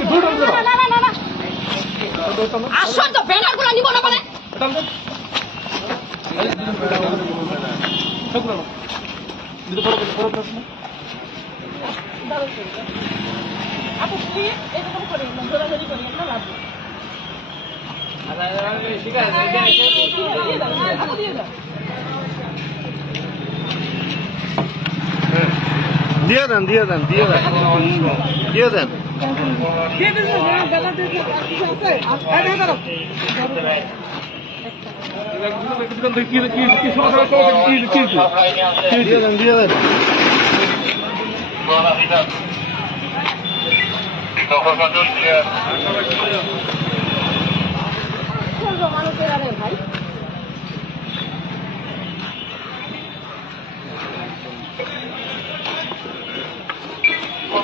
কি টানবেন আশ্চর্য ব্যানারগুলো নিব না মানে আপু প্লিজ এরকম করে ধরাধরি করি না লাভ দাও, আপু দিয়ে দেন দিয়ে দেন দিয়ে দেন। দিয়ে দেন। কি কি কি কি সমস্যা কি কি কি দিয়ে দেন দিয়ে দেন। চলবো